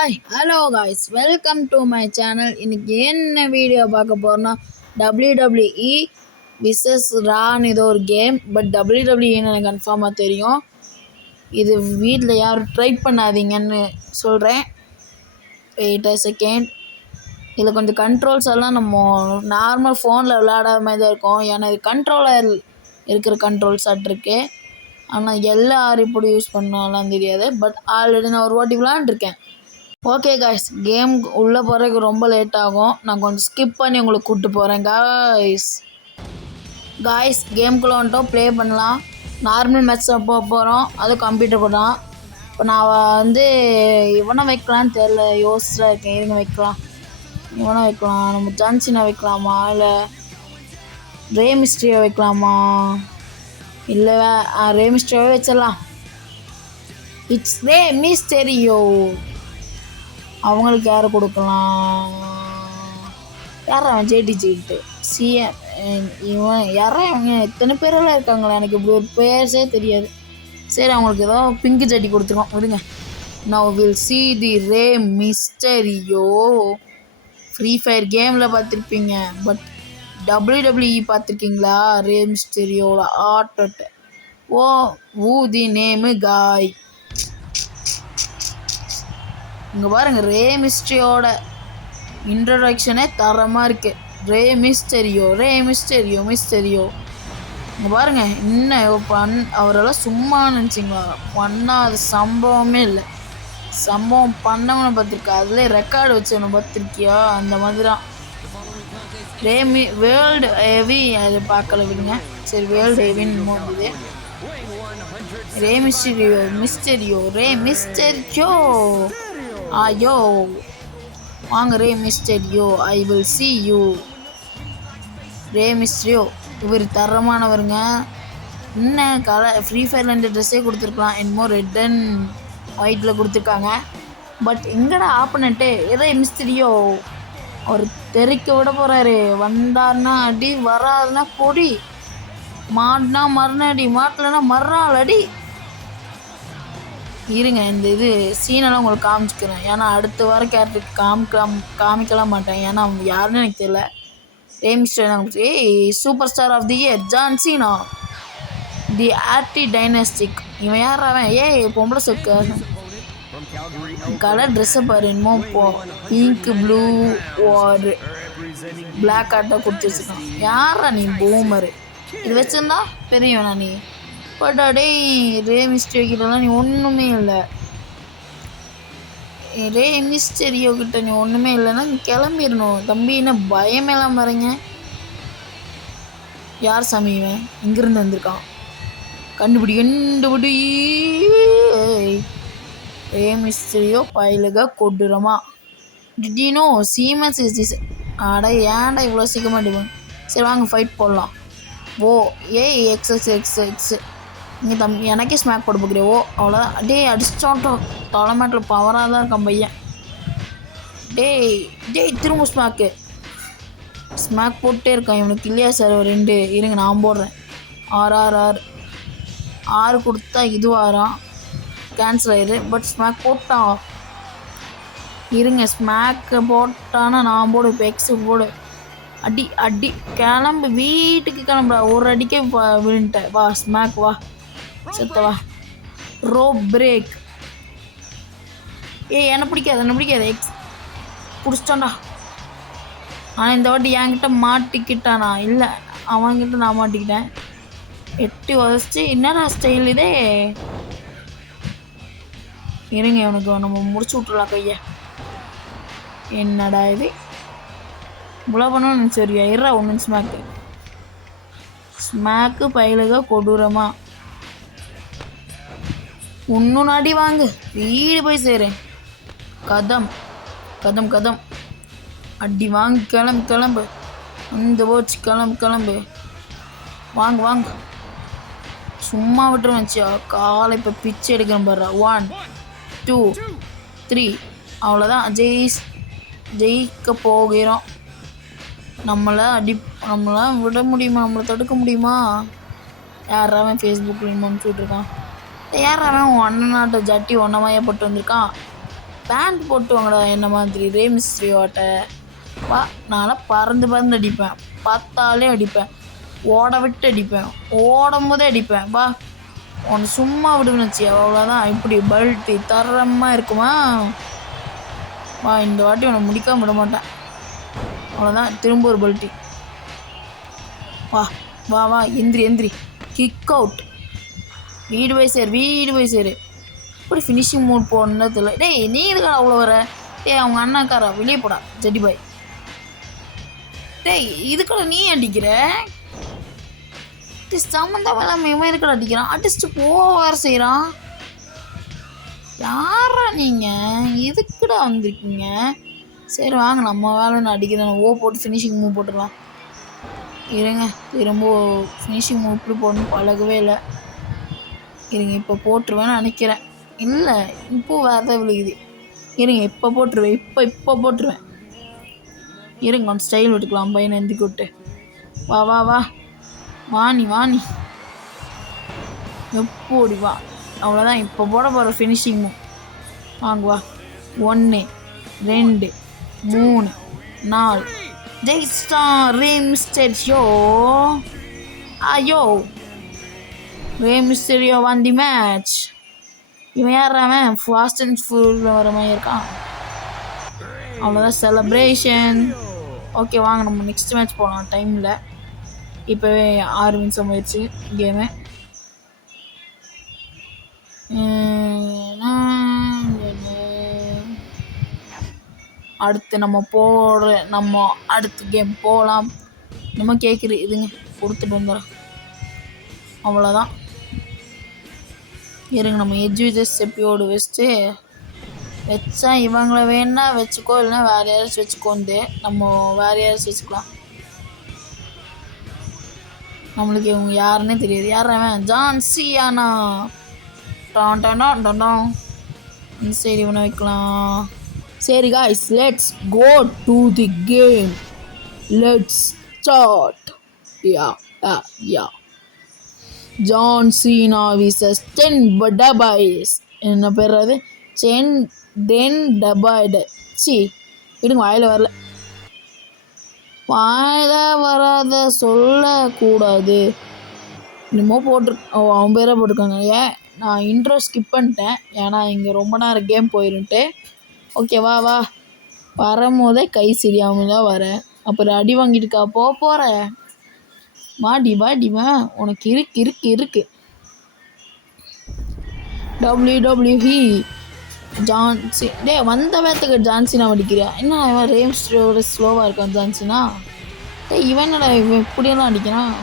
Hi hello guys, welcome to my channel. இன்றைக்கி என்ன video பார்க்க போகிறோன்னா WWE விசஸ் ரான்னு ஏதோ ஒரு கேம். பட் WWEன்னு எனக்கு கன்ஃபார்மாக தெரியும். இது வீட்டில் யாரும் ட்ரை பண்ணாதீங்கன்னு சொல்கிறேன். Wait a second. இதில் கொஞ்சம் கண்ட்ரோல்ஸ் எல்லாம் நம்ம நார்மல் ஃபோனில் விளையாடாத மாதிரி தான் இருக்கும். ஏன்னா இது கண்ட்ரோலர் இருக்கிற கண்ட்ரோல்ஸ் இருக்குது. ஆனால் எல்லாரும் இப்படி யூஸ் பண்ணாலாம் தெரியாது. பட் ஆல்ரெடி நான் ஒரு வாட்டி விளையாண்டுருக்கேன். ஓகே காய்ஸ், கேம் உள்ளே போகிறதுக்கு ரொம்ப லேட் ஆகும். நான் கொஞ்சம் ஸ்கிப் பண்ணி உங்களுக்கு கூப்பிட்டு போகிறேன். காய்ஸ் கேம்குள்ளே வந்துட்டோம், ப்ளே பண்ணலாம். நார்மல் மேட்ச் போகிறோம், அது கம்ப்யூட்டர் போடுறான். இப்போ நான் இவனை வைக்கலான்னு தெரில, யோசிச்சுட்டு இருக்கேன். இருங்க வைக்கலாம், இவனை வைக்கலாம். நம்ம ஜான்சினை வைக்கலாமா, இல்லை ரே மிஸ்ட்ரியை வைக்கலாமா? இல்லை ரே மிஸ்ட்ரியாவே வச்சிடலாம். It's Rey Mysterio. அவங்களுக்கு யாரை கொடுக்கலாம்? யாரா அவன் ஜேடிஜிட்டு சிஎம் இவன் யாரா அவங்க? எத்தனை பேரெல்லாம் இருக்காங்களா, எனக்கு இப்படி ஒரு பேர்ஸே தெரியாது. சரி, அவங்களுக்கு ஏதோ பிங்க் ஜட்டி கொடுத்துருக்கோம், விடுங்க. Now will see the Rey Mysterio. Free fire கேமில் பார்த்துருப்பீங்க, பட் WWE பார்த்துருக்கீங்களா? ரே மிஸ்டரியோட ஆர்ட் ஊ தி நேமு காய். இங்கே பாருங்கள், ரே மிஸ்டரியோட இன்ட்ரடக்ஷனே தரமாக இருக்குது. ரே மிஸ்டரியோ, ரே மிஸ்டரியோ, மிஸ்டரியோ. இங்கே பாருங்கள், இன்னும் அவரெல்லாம் சும்மா நினச்சிங்களா? பண்ணாத சம்பவமே இல்லை. சம்பவம் பண்ணவனை பார்த்துருக்கா, அதிலே ரெக்கார்டு வச்சவனை பார்த்துருக்கியா? அந்த மாதிரி தான். வேர்ல்டு ஹெவி அது பார்க்கல, விடுங்க. சரி, வேர்ல்டு ஹெவின்னு போகுது. ரே மிஸ்டரியோ, மிஸ்டரியோ, ரே மிஸ்டரியோ. ஐயோ வாங்க Rey Mysterio, I will see you. Rey Mysterio இவர் தரமானவருங்க. இன்னும் ஃப்ரீ ஃபயரில் இந்த ட்ரெஸ்ஸே கொடுத்துருக்கலாம், என்னமோ ரெட் அண்ட் ஒயிட்டில் கொடுத்துருக்காங்க. பட் எங்கடா ஆப்பனண்ட்டு ரே மிஸ்டரியோ? அவர் தெறிக்க விட போகிறாரு. வந்தார்னா அடி, வராதுன்னா பொடி. மாடினா மறுநாடி, மாட்டலன்னா மறுநாள் அடி. இருங்க, இந்த சீனெல்லாம் உங்களுக்கு காமிச்சிக்கிறேன். ஏன்னா அடுத்த வார கேரக்டருக்கு காமிக்கலாம் மாட்டேன். ஏன்னா அவங்க யாருன்னு எனக்கு தெரியல. Rey Mister superstar of the year John Cena, the RT dynastic. இவன் யார் அவன்? பொம்பளை சொக்க கலர் ட்ரெஸ்ஸை பாரு, என்னமோ பிங்க் ப்ளூ ஒரு பிளாக் ஆர்ட்டாக கொடுத்து வச்சுருக்கான். யாரா நீ? பூமரு. இது வச்சுருந்தா பெரியவனா நீ? பட் அடே ரே மிஸ்டரியோ கிட்டலாம் நீ ஒன்றுமே இல்லை. ரே மிஸ்டரியோ கிட்ட நீ ஒன்றுமே இல்லைன்னா நீ கிளம்பிடணும் தம்பி. என்ன பயமேலாம் பாருங்க. யார் சாமி இவன்? இங்கிருந்து வந்திருக்கான். கண்டுபிடி. ரே மிஸ்டரியோ பயிலுக கொடூரமா. டிடினோ சீமன்ஸ் இஸ் திஸ். அட ஏன்டா இவ்வளோ சீக்கிரமா மாட்டேன். சரி வாங்க ஃபைட் போடலாம். எக்ஸ் இங்கே தம்பி எனக்கே ஸ்மாக் போட போகிறேன். அவ்வளோதான். அடிச்சோட்டோம். தலைமாட்டில் பவராக தான் இருக்கான் பையன். திரும்ப ஸ்மாக் போட்டே இருக்கான். இவனுக்கு இல்லையா சார்? ஒரு 2 இருங்க நான் போடுறேன். 6 கொடுத்தா இதுவாரான் கேன்சல் ஆயிடுது. பட் ஸ்மாக் போட்டான். இருங்க, ஸ்மாக்கு போட்டானா நான் போடு. இப்போ எக்ஸு போடு. அடி கிளம்பு, வீட்டுக்கு கிளம்புறா. ஒரு அடிக்கே விழுந்துட்டேன். வா ஸ்மாக், வா செத்தவா. Row break. என்ன பிடிக்காது. எக்ஸ் பிடிச்சிட்டான்டா. ஆனால் இந்த வாட்டி என்கிட்ட மாட்டிக்கிட்டானா? இல்லை, அவன்கிட்ட நான் மாட்டிக்கிட்டேன். 8 உதச்சி என்னடா ஸ்டைல் இதே. இருங்க, இவனுக்கு நம்ம முடிச்சு விட்றலாம் கையை. என்னடா இது இவ்வளோ பண்ணணும்? சரியா இருறா ஒன்று. ஸ்மாக்கு பயிலுக கொடூரமா. இன்னும் அடி வாங்கு, வீடு போய் சேரேன். கதம் அடி வாங்கு. கிளம்பு இந்த போச்சு. கிளம்பு வாங்க. சும்மா விட்டுருவச்சியா காலை. இப்போ பிச்சு எடுக்கிறேன் பாரு. 1 2 3. அவ்வளோதான். ஜெயிக்க போகிறோம். நம்மளாம் விட முடியுமா? நம்மளை தடுக்க முடியுமா? யாராவன் ஃபேஸ்புக்கில் அனுப்பிச்சு விட்ருக்கான்? யாராவன் அண்ணனாட்ட ஜட்டி ஒன்றமாயே போட்டு வந்திருக்கான்? பேண்ட் போட்டு வாங்கடா என்ன மாதிரி ரே மிஸ்ட்ரி ஓட்ட வா. நான்லாம் பறந்து பறந்து அடிப்பேன், பார்த்தாலே அடிப்பேன், ஓட விட்டு அடிப்பேன், ஓடும் போதே அடிப்பேன். வா உன்னை சும்மா விடுவேன்னு வச்சு அவ்வளோதான். இப்படி பல்ட்டி தரமாக இருக்குமா? வா இந்த வாட்டி உன்னை முடிக்காம விட மாட்டேன். அவ்வளோதான், திரும்ப ஒரு பல்ட்டி. வா வா வா எந்திரி எந்திரி, கிக் அவுட். வீடு போய் சேரு. இப்படி ஃபினிஷிங் மூட் போடணும் தெரியல. டேய் நீ இதுக்காக அவ்வளோ வர? டேய் அவங்க அண்ணாக்காரா வெளியே போடா ஜெடி பாய். டேய் இதுக்காக நீ அடிக்கிற? சம்மந்தம் இல்லாமல் இதுக்காக அடிக்கிறான். அடிச்சுட்டு வேறு செய்கிறான். யாரா நீங்கள்? இதுக்குடா வந்திருக்கீங்க? சரி வாங்க நம்ம வேலை அடிக்கிறேன். போட்டு ஃபினிஷிங் மூவ் போட்டுடலாம். இருங்க திரும்ப ஃபினிஷிங் மூவ் இப்படி போடணும் பழகவே இல்லை. இருங்க இப்போ போட்டுருவேன்னு நினைக்கிறேன். இல்லை இப்போ வேறு தான் விழுகுது. இருங்க இப்போ போட்டுருவேன். இப்போ போட்டுருவேன். இருங்க கொஞ்சம் ஸ்டைல் விட்டுக்கலாம் பையனை எந்திக்கி விட்டு. வா வா வா வாணி எப்போடி வா. அவ்வளோதான் இப்போ போட போகிற ஃபினிஷிங் மூவ். வாங்க வா. 1 2 3 4 ஜெயிச்சிட்டா ரே மிஸ்டீரியோ. ஐயோ ரே மிஸ்டீரியோ won the மேட்ச். இவன் யார்? அவன் ஃபாஸ்ட் அண்ட் ஃபுல்லில் வர மாதிரி இருக்கான். அவ்வளோதான் செலப்ரேஷன். ஓகே வாங்க நம்ம நெக்ஸ்ட் மேட்ச் போகலாம். டைமில் இப்போவே 6 நிமிஷம் போயிடுச்சு கேமு. அடுத்து நம்ம அடுத்த கேம் போகலாம். நம்ம கேட்குறது இதுங்க கொடுத்துட்டு வந்துடுறோம். அவ்வளோதான். இருங்க நம்ம எஜ்யூஜஸ் எப்பயோடு வச்சா இவங்கள வேணா வச்சுக்கோ, இல்லைன்னா வேறு யாராச்சும் வச்சுக்கோந்து நம்ம வேறு யாராச்சும் வச்சுக்கலாம். நம்மளுக்கு இவங்க யாருன்னே தெரியாது. யார் அவன்? ஜான்சியானா. டான் இந்த சைடு இவனை வைக்கலாம். சரி guys, let's go to the game. Let's start. Yeah. John Cena vs 10 Dabois. என்ன பேர் அது? 10 Dabois. விடுங்க வாயில வராத சொல்லக்கூடாது. என்னமோ அவன் பேரை போட்டிருக்காங்க. ஏன் நான் இன்ட்ரோ ஸ்கிப் பண்ணிட்டேன், ஏன்னா இங்கே ரொம்ப நேரம் கேம் போயிருந்துட்டு. ஓகே வா வரும்போதே கை சரியாமல் தான் வரேன். அப்புறம் அடி வாங்கிட்டுக்கா போகிறேன். வாடிமா உனக்கு இருக்கு. WWE ஜான்சி. வந்த வேத்துக்கு ஜான்சினா அடிக்கிறியா? என்ன ரேம்ஸ்டோட ஸ்லோவாக இருக்கான் ஜான்சினா? இவன் என்னடா இவன் இப்படியெல்லாம் அடிக்கிறான்.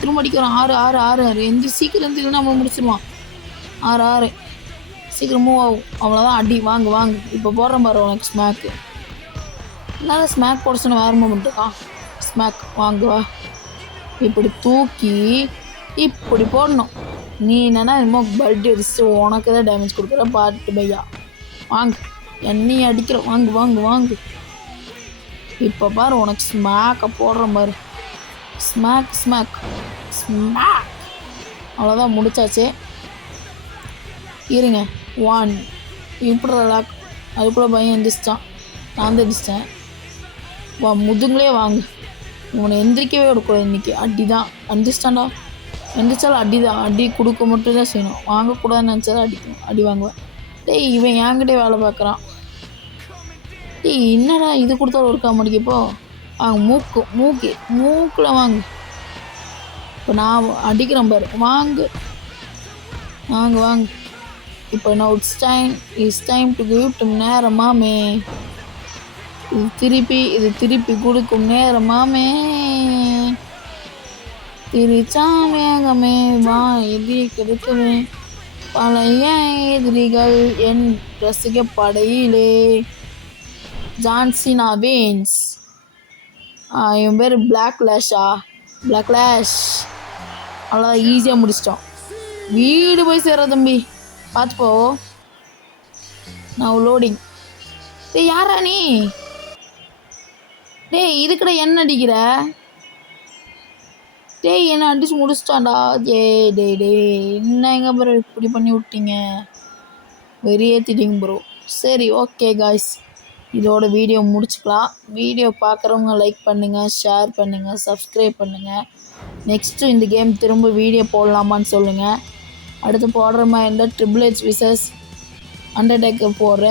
திரும்ப அடிக்கிறான். 6 எந்த சீக்கிரம் இருந்துச்சுன்னா நம்ம முடிச்சிடுவான். 6 சீக்கிரம் மூவ் ஆகும். அவ்வளோதான் அடி. வாங்க இப்போ போடுறேன் பாரு உனக்கு ஸ்மாக்கு. என்னால் ஸ்மாக் போட சொன்ன வேறு மூமெண்ட்டுக்கா ஸ்மாக். வாங்க வா. இப்படி தூக்கி இப்படி போடணும். நீ என்னன்னா என்னமோ பல்ட் அடிச்சு உனக்கு தான் டேமேஜ் கொடுக்குற பாட்டு பையா. வாங்க என்னையும் அடிக்கிற. வாங்க இப்போ பாரு உனக்கு ஸ்மாக்கை போடுறேன் பாரு. ஸ்மாக். அவ்வளோதான் முடிச்சாச்சு. இருங்க 1 இப்படி அதுக்குள்ளே பையன் எந்திரிச்சிட்டான். நான் தான் எந்திரிச்சிட்டேன். வா முதுங்களே வாங்க. இவனை எந்திரிக்கவே கொடுக்கூடாது இன்றைக்கி. அடி தான். எந்திரிச்சிட்டான்டா. எந்திரிச்சாலும் அடி தான். அடி கொடுக்க மட்டும் தான் செய்யணும். வாங்கக்கூடாதுன்னு நினச்சாதான் அடிக்கணும். அடி வாங்குவேன். இவன் என்கிட்டே வேலை பார்க்குறான். என்னடா இது கொடுத்தாலும் ஒர்க் ஆக மாட்டேங்கிப்போ. வாங்க மூக்கில் வாங்க. இப்போ நான் அடிக்கிறேன் பாரு. வாங்க இப்போ நான் it's time to give to நேரமாமே. இது திருப்பி கொடுக்கும் நேரமாமே. திருச்சாமேகமே வா எதிரி கிடைக்குமே. பழைய எதிரிகள் என் ரசிக படையிலே. John Cena wins. இவன் பேர் பிளாக் லேஷ். அவ்வளோதான் ஈஸியாக முடிச்சிட்டோம். வீடு போய் சேர்ற தம்பி பார்த்துப்போ. நான் லோடிங். யாரா நீ? இதுக்கட என்ன அடிக்கிற? டேய் என்ன அடிச்சு முடிச்சிட்டான்டா. டேய் என்னங்க ப்ரோ இப்படி பண்ணி விட்டீங்க, வெறியேற்றிட்டீங்க ப்ரோ. சரி ஓகே காய்ஸ், இதோட வீடியோ முடிச்சுக்கலாம். வீடியோ பார்க்குறவங்க லைக் பண்ணுங்கள், ஷேர் பண்ணுங்கள், சப்ஸ்கிரைப் பண்ணுங்கள். நெக்ஸ்ட்டு இந்த கேம் திரும்ப வீடியோ போடலாமான்னு சொல்லுங்கள். அடுத்து போடுற மாதிரி இருந்தால் ட்ரிபிள் H விசஸ் அண்டர்டேக்கர் போடுறேன்.